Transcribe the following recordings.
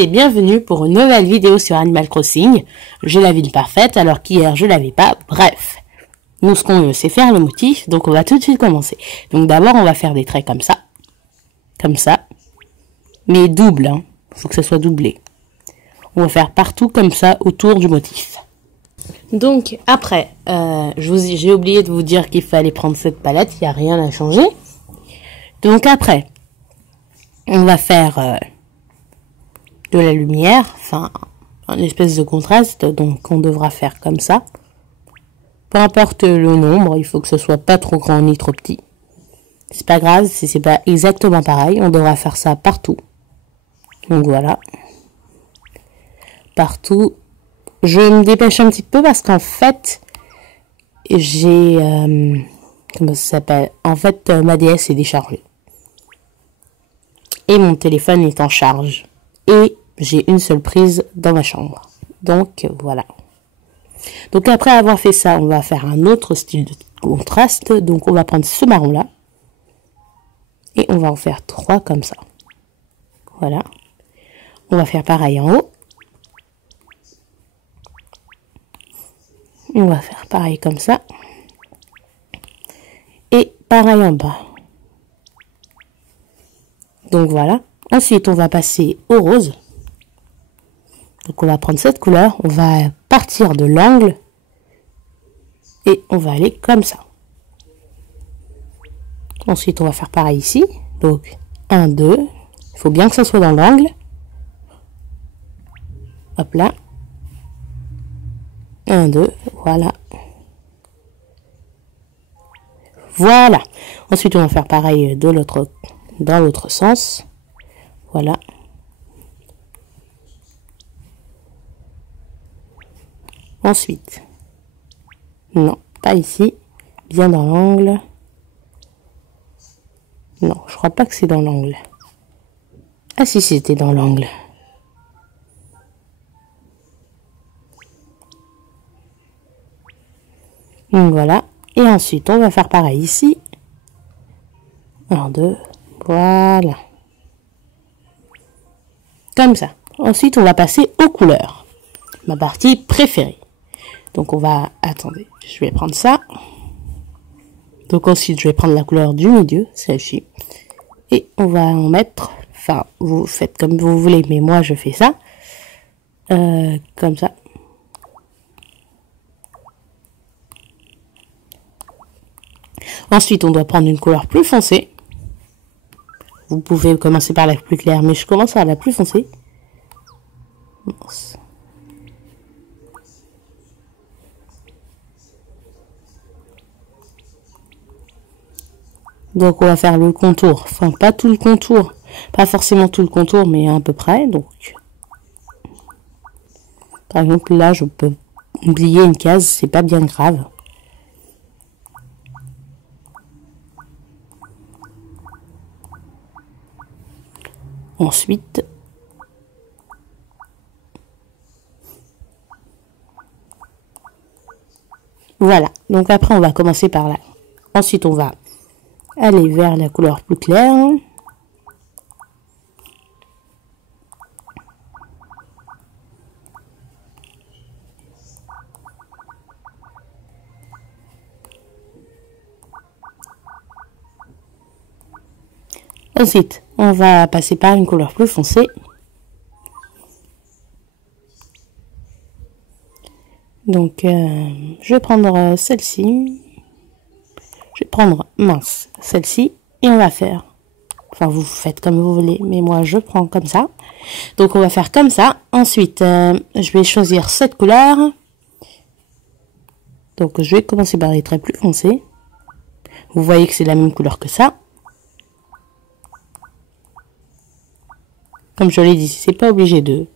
Et bienvenue pour une nouvelle vidéo sur Animal Crossing. J'ai la ville parfaite alors qu'hier je l'avais pas. Bref, nous ce qu'on veut c'est faire le motif, donc on va tout de suite commencer. Donc d'abord on va faire des traits comme ça, mais double, hein. Faut que ça soit doublé. On va faire partout comme ça autour du motif. Donc après, j'ai oublié de vous dire qu'il fallait prendre cette palette, il n'y a rien à changer. Donc après, on va faire de la lumière, enfin une espèce de contraste, donc on devra faire comme ça. Peu importe le nombre, il faut que ce soit pas trop grand ni trop petit. C'est pas grave si c'est pas exactement pareil, on devra faire ça partout. Donc voilà. Partout. Je me dépêche un petit peu parce qu'en fait, j'ai... comment ça s'appelle? En fait, ma DS est déchargée. Et mon téléphone est en charge. Et j'ai une seule prise dans ma chambre. Donc, voilà. Donc, après avoir fait ça, on va faire un autre style de contraste. Donc, on va prendre ce marron-là. Et on va en faire 3 comme ça. Voilà. On va faire pareil en haut. Et on va faire pareil comme ça. Et pareil en bas. Donc, voilà. Ensuite, on va passer au rose. Donc, on va prendre cette couleur. On va partir de l'angle. Et on va aller comme ça. Ensuite, on va faire pareil ici. Donc, 1, 2. Il faut bien que ça soit dans l'angle. Hop là. 1, 2. Voilà. Voilà. Ensuite, on va faire pareil dans l'autre sens. Voilà. Ensuite, non, pas ici, bien dans l'angle. Non, je crois pas que c'est dans l'angle. Ah si, c'était dans l'angle. Donc voilà. Et ensuite, on va faire pareil ici. 1, 2, voilà. Comme ça. Ensuite, on va passer aux couleurs. Ma partie préférée. Donc, on va... Attendez, je vais prendre ça. Donc, ensuite, je vais prendre la couleur du milieu, celle-ci. Et on va en mettre... Enfin, vous faites comme vous voulez, mais moi, je fais ça. Comme ça. Ensuite, on doit prendre une couleur plus foncée. Vous pouvez commencer par la plus claire, mais je commence par la plus foncée. Donc on va faire le contour, enfin pas tout le contour, pas forcément tout le contour, mais à peu près. Donc par exemple là je peux oublier une case, c'est pas bien grave. Ensuite, voilà. Donc après, on va commencer par là. Ensuite, on va aller vers la couleur plus claire. Ensuite, on va passer par une couleur plus foncée. Donc, je vais prendre celle-ci. Je vais prendre, mince, celle-ci. Et on va faire, enfin, vous faites comme vous voulez, mais moi, je prends comme ça. Donc, on va faire comme ça. Ensuite, je vais choisir cette couleur. Donc, je vais commencer par les traits plus foncés. Vous voyez que c'est la même couleur que ça. Comme je l'ai dit, c'est pas obligé de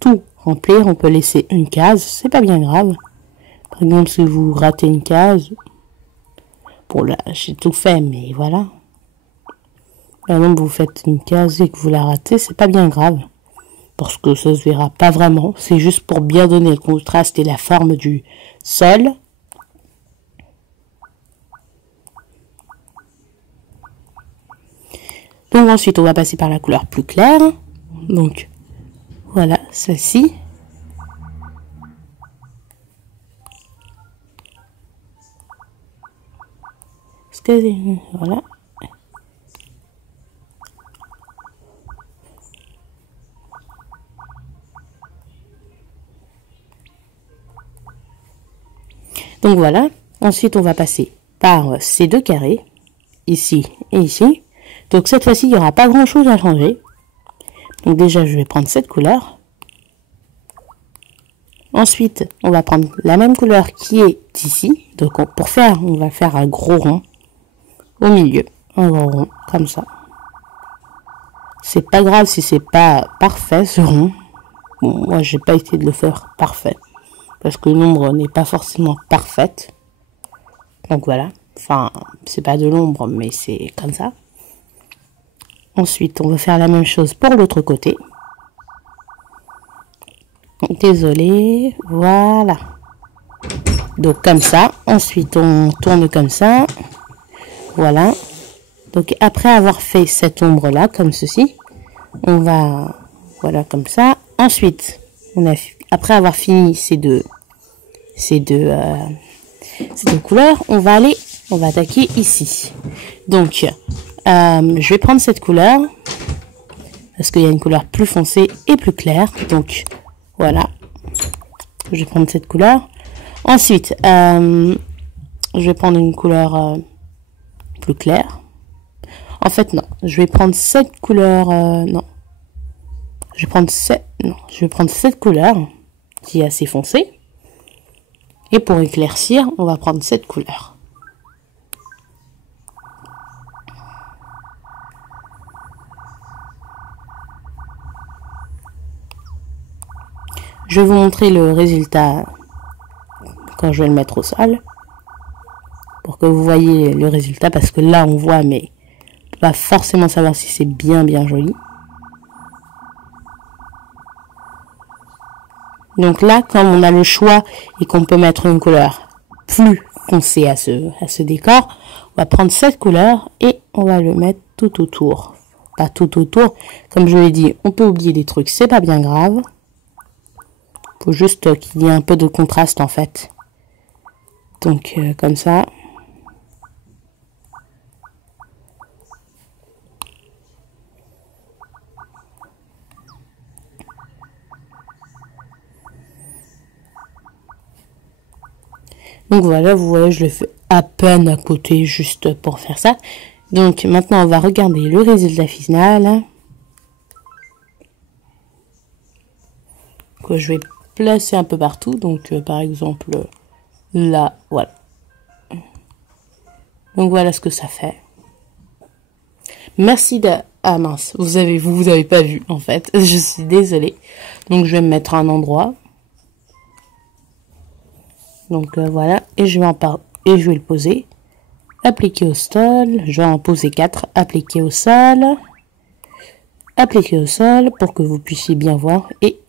tout remplir. On peut laisser une case, c'est pas bien grave. Par exemple, si vous ratez une case, bon là, j'ai tout fait, mais voilà. Par exemple, vous faites une case et que vous la ratez, c'est pas bien grave. Parce que ça se verra pas vraiment. C'est juste pour bien donner le contraste et la forme du sol. Donc ensuite, on va passer par la couleur plus claire. Donc, voilà, celle-ci. Voilà. Donc voilà. Ensuite, on va passer par ces deux carrés, ici et ici. Donc cette fois-ci, il n'y aura pas grand-chose à changer. Donc déjà, je vais prendre cette couleur. Ensuite, on va prendre la même couleur qui est ici. Donc pour faire, on va faire un gros rond au milieu. Un gros rond, comme ça. C'est pas grave si c'est pas parfait ce rond. Bon, moi, j'ai pas essayé de le faire parfait. Parce que l'ombre n'est pas forcément parfaite. Donc voilà. Enfin, c'est pas de l'ombre, mais c'est comme ça. Ensuite, on va faire la même chose pour l'autre côté. Désolée, voilà. Donc comme ça. Ensuite, on tourne comme ça. Voilà. Donc après avoir fait cette ombre là, comme ceci, on va, voilà, comme ça. Ensuite, après avoir fini ces deux couleurs, on va attaquer ici. Donc, je vais prendre cette couleur parce qu'il y a une couleur plus foncée et plus claire. Donc, voilà. Je vais prendre cette couleur. Ensuite, je vais prendre une couleur plus claire. En fait, non. Je vais prendre cette couleur. Non. Je vais prendre cette couleur qui est assez foncée. Et pour éclaircir, on va prendre cette couleur. Je vais vous montrer le résultat quand je vais le mettre au sol. Pour que vous voyez le résultat. Parce que là, on voit, mais on va forcément savoir si c'est bien joli. Donc là, comme on a le choix et qu'on peut mettre une couleur plus foncée à ce décor, on va prendre cette couleur et on va le mettre tout autour. Pas tout autour. Comme je l'ai dit, on peut oublier des trucs, c'est pas bien grave. Faut juste qu'il y ait un peu de contraste en fait. Donc comme ça. Donc voilà, vous voyez, je le fais à peine à côté juste pour faire ça. Donc maintenant, on va regarder le résultat final. Que je vais placer un peu partout. Donc par exemple, là, voilà. Donc voilà ce que ça fait. Merci de... Ah mince, vous avez pas vu en fait. Je suis désolée. Donc je vais me mettre à un endroit. Donc voilà, et je vais le poser. Appliquer au sol, je vais en poser 4. Appliquer au sol pour que vous puissiez bien voir. Et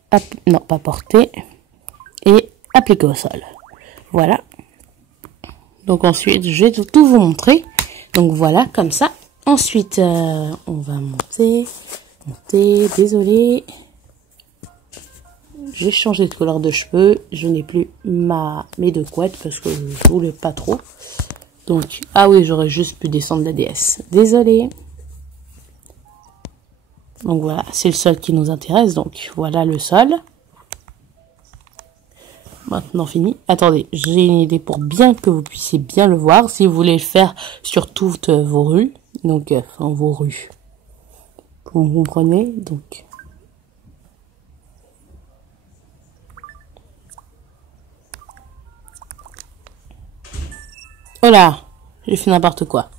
non, pas porter. Et appliquer au sol. Voilà. Donc ensuite, je vais tout vous montrer. Donc voilà, comme ça. Ensuite, on va monter. Désolé. J'ai changé de couleur de cheveux. Je n'ai plus mes deux couettes parce que je voulais pas trop. Donc, ah oui, j'aurais juste pu descendre la DS. Désolée. Donc voilà, c'est le sol qui nous intéresse. Donc voilà le sol. Maintenant fini. Attendez, j'ai une idée pour bien que vous puissiez bien le voir. Si vous voulez le faire sur toutes vos rues. Donc, enfin vos rues. Vous comprenez? Donc... Voilà, j'ai fait n'importe quoi.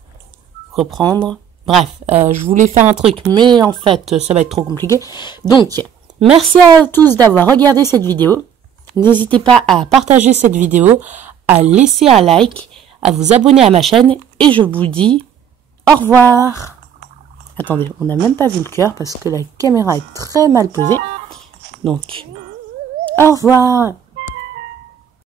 Reprendre. Bref, je voulais faire un truc, mais en fait, ça va être trop compliqué. Donc, merci à tous d'avoir regardé cette vidéo. N'hésitez pas à partager cette vidéo, à laisser un like, à vous abonner à ma chaîne. Et je vous dis au revoir. Attendez, on n'a même pas vu le cœur parce que la caméra est très mal posée. Donc, au revoir.